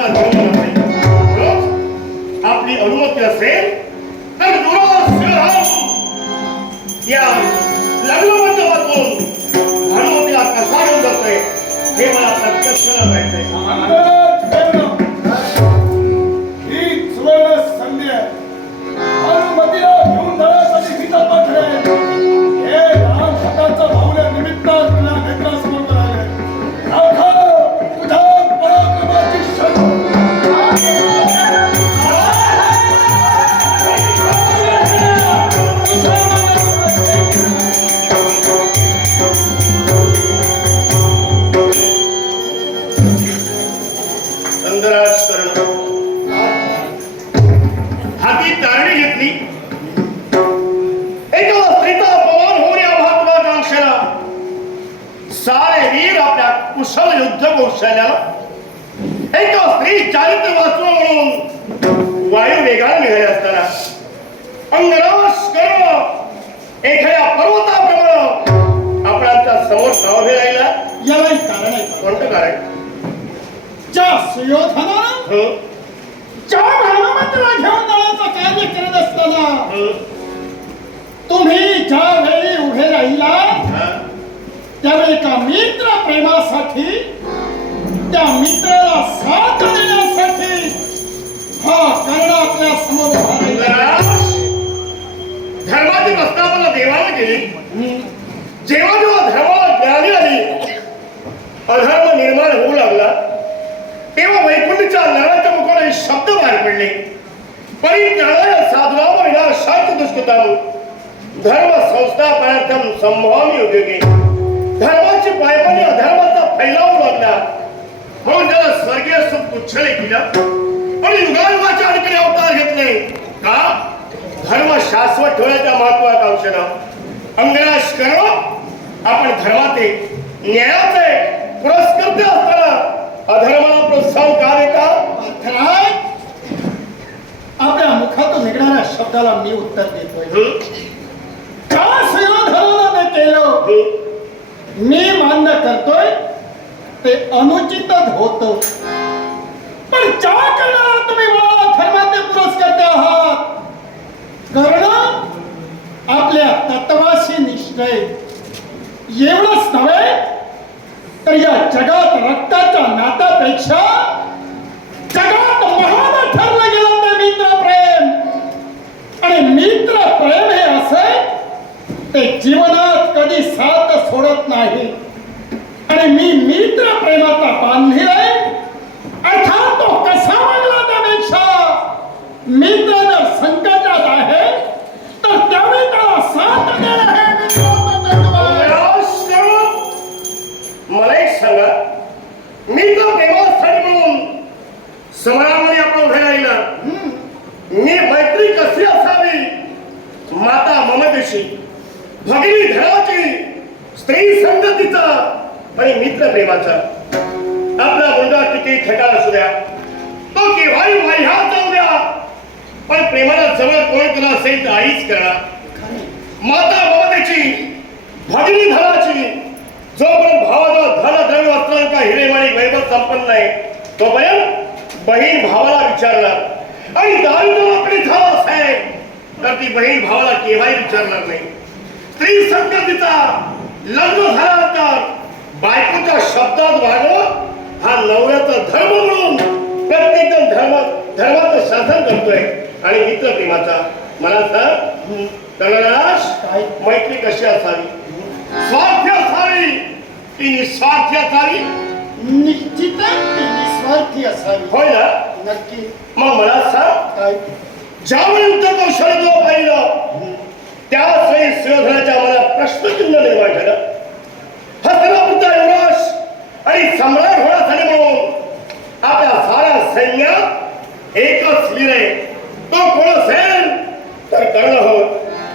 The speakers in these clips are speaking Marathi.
आपला धर्म नाही आपली अनुमती असेल तर दुरास या लग्न माध्यमातून भानुमतीला कसा घेऊन जातोय हे मला प्रत्यक्ष लागायचंय सारे वीर आपल्या कुशल युद्ध कौशल्याला एका स्त्री चारित्र्य वाचवा म्हणून वायू वेगाने निघाले असताना अंगराश करणं एखाद्या पर्वताप्रमाणे आपल्यासमोर सावभे राहिला यालाही कारण आहे कोणतं कारण ज्या सुयोधनानं हं? ज्या भानुमतीला घेऊन जाण्याचं कार्य करत असताना हं? तुम्ही ज्या वेळी उभे राहिला मित्र प्रेमासाठी त्या मित्राला साथ देण्यासाठी हा कर्ण आपल्यासमोर. धर्माची प्रस्तावना देवाला केली जेव्हा जेव्हा धर्माला ज्ञानी आली अधर्म निर्माण होऊ लागला तेव्हा वैकुंठच्या नराच्या मुखाने शब्द बाहेर पडले. परिज्ञानाय साधुराम विनाशांत दुष्कृताम धर्म संस्थापनार्थम संभावनी उद्योगे. धर्माची पायपणी अधर्माचा फैलावू लागला म्हणून त्याला स्वर्गीय सुख उच्छले केलं आणि युगायुगाच्या अडकले अवतार घेतले का? धर्म शाश्वत ठेवण्याच्या महत्वाकांक्षेनं अंगराश करणं आपण धर्माचे न्यायाचे पुरस्कृत्य असताना अधर्माला प्रोत्साहन का देता? आपल्या मुखातून निघणाऱ्या शब्दाला मी उत्तर देतोय? का सुयोधनानं ते केलं? हं? मी मान्य करतोय ते अनुचितच होत. पण ज्या करणारा तुम्ही मला धर्माचे पुरस्कर्ते आहात कारण आपल्या तत्वाशी निश्चय एवढंच नव्हे तर या जगात रक्ताच्या नात्यापेक्षा जगात महान ठरलं गेलं ते मित्र प्रेम आणि मित्र प्रेम हे असेल ते जीवनात कधी साथ सोडत नाही. आणि मी मित्र प्रेमाचा बांधील आहे. अर्थात तो कसा वागला त्यापेक्षा? मित्र जर संकटात आहे तर त्यावेळी त्याला साथ देणं? मला एक सांगा. मी तर प्रेमासाठी म्हणून समरामध्ये आपण उभे राहिलं. मी मैत्री कशी असावी? माता ममतेशी. भगिनी धर्माची स्त्री संगतीचा आणि मित्र प्रेमाचा. आपला मुलगा किती खटाळ असू द्या तो केव्हाही वाह्यात जाऊ द्या पण प्रेमाला जवळ कोण तुला असेल तर आईच करा. माता बाबतेची भगिनी धनाची जोपर्यंत भावाचा धन द्रव्य वस्त्रांका हिरेमाणी वैभव संपन्न नाही तोपर्यंत बहीण भावाला विचारणार. आणि दारिद्र्य आपली झाला असेल तर ती बहीण भावाला केव्हाही विचारणार नाही. स्त्री संगतीचा लग्न झाल्यानंतर बायकोच्या शब्दात वागणं हा नवऱ्याचा धर्म म्हणून प्रत्येक जण धर्म धर्माचं शासन करतोय. आणि मित्र प्रेमाचा मला काय? मैत्री कशी असावी? स्वार्थी असावी. की निस्वार्थी असावी. निश्चितच ती निस्वार्थी असावी. होय ना? नक्की. मग मला सांग काय? ज्यावेळी युद्ध कौशल्य पाहिलं त्याच वेळी सुयोधनाच्या मनात प्रश्नचिन्ह निर्माण झालं. हस्तनापूरचा युवराज आणि सम्राट होण्यासाठी म्हणून आपल्या साऱ्या सैन्यात एकच लिहिले तो कोण असेल? तर कर्ण. हो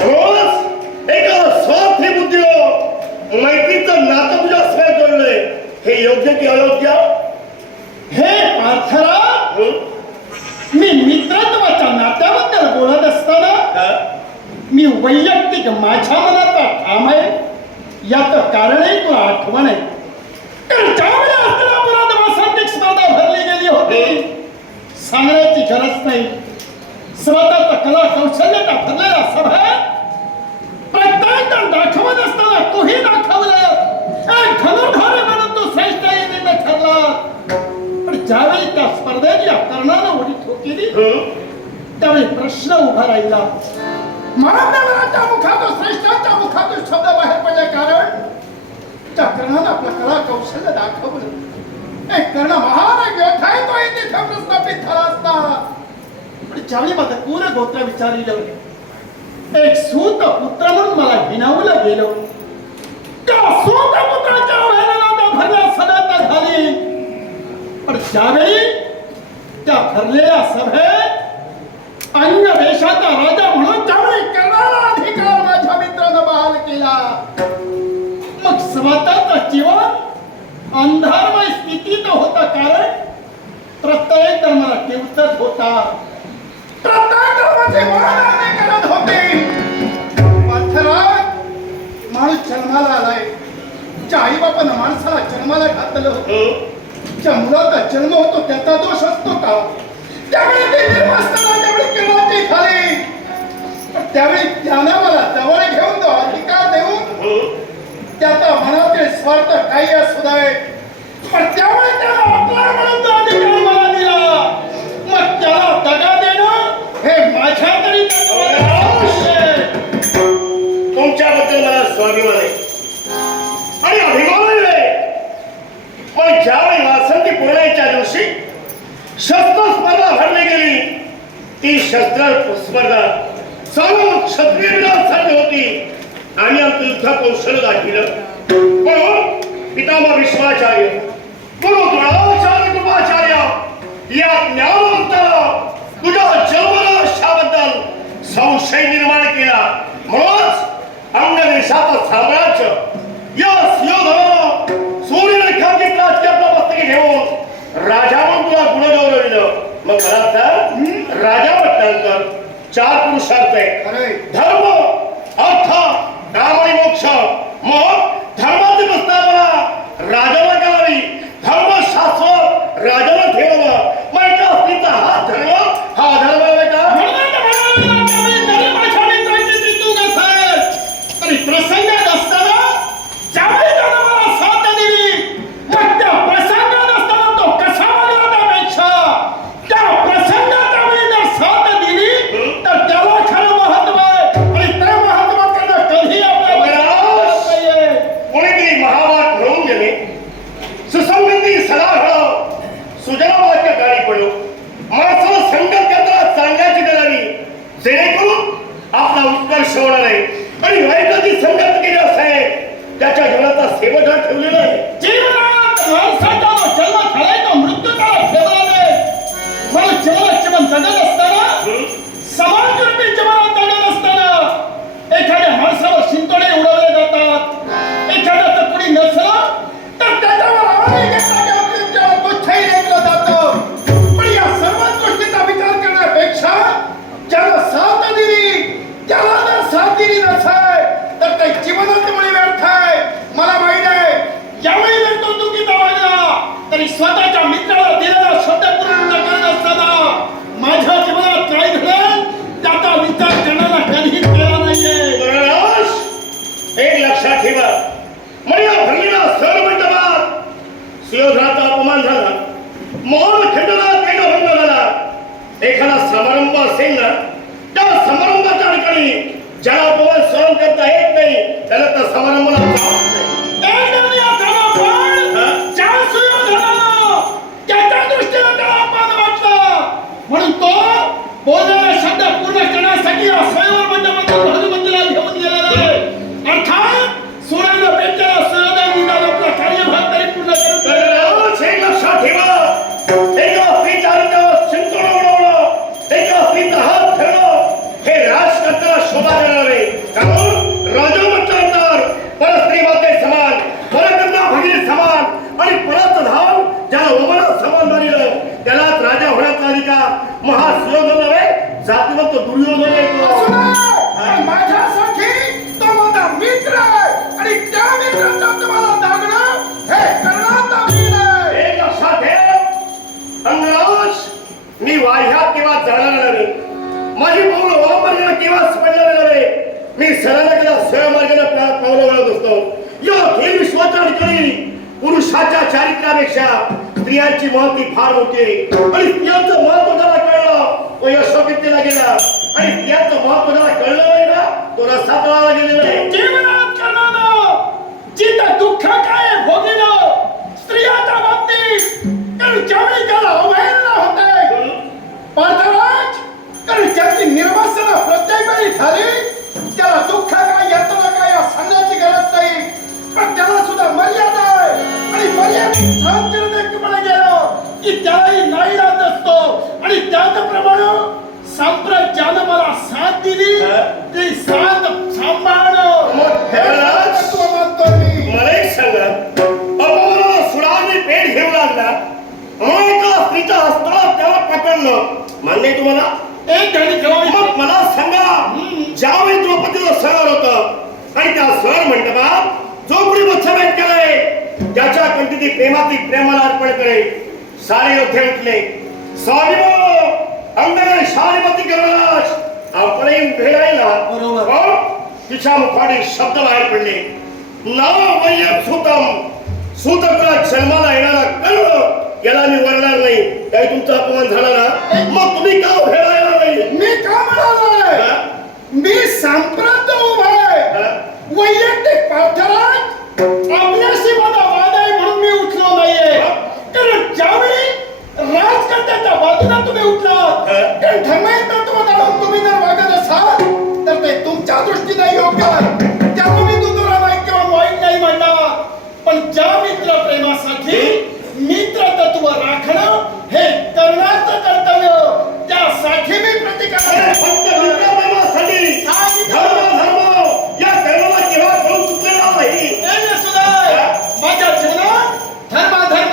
रोज एका स्वार्थी बुद्धीनं मैत्रीचं नातं तुझ्या स्मरण जोडलंय हे योग्य की अयोग्य? हे पार्थरा हं? मी मित्रत्वाच्या नात्याबद्दल बोलत असताना हा? मी वैयक्तिक माझ्या मनाचा ठाम आहे. याच कारणही तुला आठवण आहे. कारण ज्यावेळी हस्तनापुरात वासंतिक स्पर्धा भरली गेली होती गरज नाही. स्वतःचं कला कौशल्य भरलेला सभा प्रत्येक दाखवत असताना तोही दाखवलं. एक धनुर्धारी म्हणून तू श्रेष्ठ येते ठरला. पण ज्यावेळी त्या स्पर्धेची कर्णानं उडी ठोकेली? त्यावेळी प्रश्न उभा राहिला. मानवराच्या मुखातून श्रेष्ठांच्या मुखातून शब्द बाहेर पडले कारण त्या कर्णानं आपलं कला कौशल्य दाखवलं. एक कर्ण महान एक योद्धा आहे तो इथे प्रस्थापित झाला असता. पण ज्यावेळी माझं पूर्ण गोत्र विचारिलं एक सूत पुत्र म्हणून मला हिनावलं गेलं. त्या सूत पुत्राच्या वेळेला त्या भरल्या सदाता झाली. पण ज्यावेळी त्या भरलेल्या सभेत अन्य देशाचा राजा म्हणून अंधारमय स्थितीत होतं कारण प्रत्येक धर्माला किवचत होता. प्रत्येक धर्माचे मानहानी करत होते. पार्थराज माणूस जन्माला आलाय. ज्या आई बापानं माणसाला जन्माला घातलं हं? ज्या मुलाचा जन्म होतो त्याचा दोष असतो का? त्यावेळी ते निर्मास्ताना ज्यावेळी किरणाची झाली पण त्यावेळी त्यानं मला जवळ घेऊन तो अधिकार देऊन हं? त्याचा मनातील स्वार्थ काही असू दे. पण त्यामुळे त्याला अपमान म्हणून तो अधिकार मला दिला. मग त्याला दगा देणं हे माझ्या तरी तुमच्याबद्दल मला स्वाभिमान आहे. आणि अभिमान आहे. पण ज्यावेळी वासंती पूर्णाच्या दिवशी शस्त्र स्पर्धा भरली गेली ती शस्त्र स्पर्धा सर्व क्षत्रिय विधानसाठी होती. आणि आमचं युद्ध कौशल्य दाखविलं पण पितामह विश्वाचार्य गुरु द्रोणाचार्य कृपाचार्य या ज्ञानवंताला तुझ्या जन्मनाशाबद्दल संशय निर्माण केला. म्हणूनच अन्य देशाचं साम्राज्य या सिंहधनानं सूर्यरेखांकित राजकीय आपल्या मस्तकी घेऊन राजा म्हणून तुला गुण गौरविलं. मग मला तर राजा म्हटल्यानंतर चार पुरुषार्थ आहे धर्म अर्थ काम आणि मोक्ष मग धर्माची प्रस्तावना राजाला करावी धर्मशास्त्र राजाला ठेवावं मग एका स्त्रीचा हा होणार आहे आणि वाईटाची संगत केली असाय त्याच्या जीवनाचा सेवटा ठेवलेला आहे. जीवनात माणसाचा जन्म झालाय तो मृत्यू ठेवला नाही जीवन जगत असताना समारंभ असेल ना त्या समारंभाच्या ठिकाणी ज्याला अपमान सहन करता येत नाही त्याला त्या समारंभाला. म्हणून तो बोललेला शब्द पूर्ण करण्यासाठी या स्वयंवर मी वाह्यात किंवा जाणार नव्हे माझी पाऊल वापरलेलं किंवा पडलेलं नव्हे मी सरांना स्वयंमार्गाने पावलं वळत असतो. या खेळ विश्वाच्या करी. पुरुषाच्या चारित्र्यापेक्षा स्त्रियांची महती फार मोठी. आणि स्त्रियांचं महत्त्व त्याला कळलं. तो यशोकितीला गेला. आणि स्त्रियांचं महत्त्व त्याला कळलं नाही ना तो रस्ता तळाला गेलेला आहे. जीवनात करणारं जिथं दुःख काय भोगिलं स्त्रियाच्या बाबतीत तर ज्यावेळी त्याला स्त्रीच्या हस्ताला त्याला पकडलं. मान्य तुम्हाला? एक घडी ठेवा मग मला सांगा ज्यावेळी द्रौपदीचं सर होतं आणि त्या सर मंडपात जो कोणी मच्छभेद केलाय त्याच्या कंठी ती प्रेमाती प्रेमाला अर्पण करे सारे योद्धे उठले स्वामी अंगण शालिमती करणास आपणही राहिला. बरोबर. हो? तिच्या मुखाने शब्द बाहेर पडले. नाव वय्यम सुतम सुतकला जन्माला येणारा याला मी वरणार नाही. काही तुमचा अपमान झाला ना मग तुम्ही का उभे राहिला नाही? मी का म्हणालोय? मी सांप्रत उभा आहे? वैयक्तिक पार्थराज आपल्याशी माझा वाद आहे म्हणून मी उठलो नाहीये. कारण ज्यावेळी राजकारण्याच्या बाजूला तुम्ही उठला कारण धर्माई तत्व जाणून तुम्ही जर वागत असाल तर ते तुमच्या दृष्टीने योग्य. त्यामुळे मी दुसरा नाही किंवा वाईट नाही म्हणणार. पण ज्या मित्र प्रेमासाठी मित्र तत्व राखणं हे कर्तव्य. त्यासाठी मी प्रतिकार फक्त धर्म धर्म. या कर्माला केव्हा करून चुकलेला नाही माझ्या जीवनात धर्माधर्म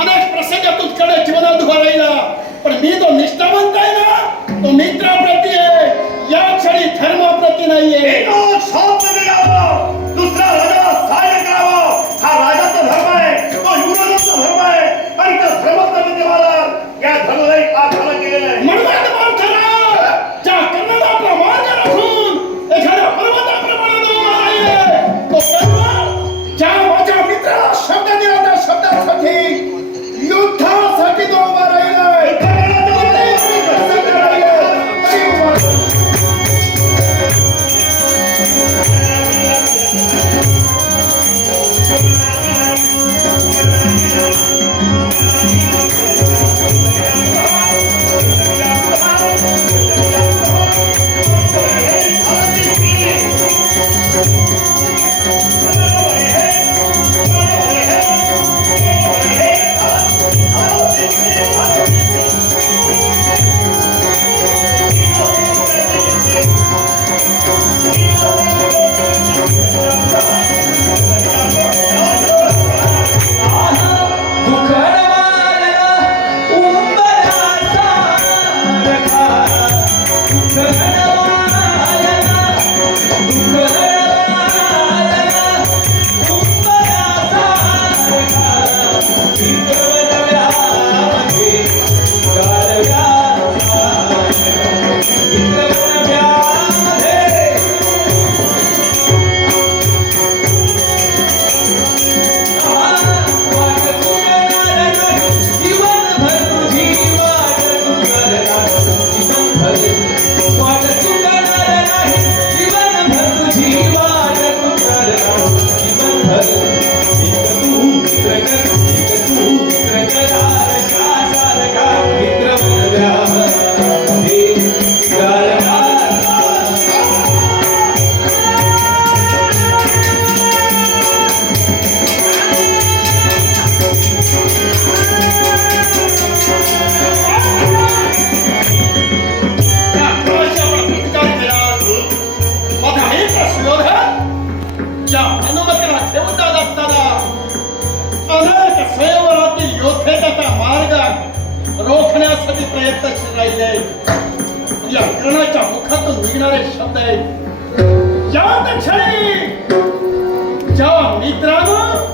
अनेक प्रसंगातून कडे जीवनात उभा राहिला. पण मी निष्ठावंत आहे ना? तो मित्राप्रती आहे. या क्षणी धर्माप्रती नाहीये. देवाच्या मुखातून निघणारे शब्द आहेत. ज्या क्षणी. ज्या मित्रानं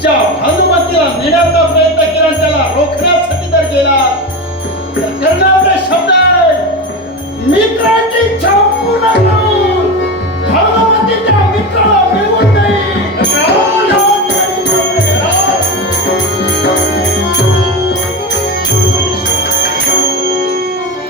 ज्या भानुमतीला नेण्याचा प्रयत्न केला त्याला रोखण्यासाठी जर गेला. तर त्यांना शब्द मित्राची इच्छा पूर्ण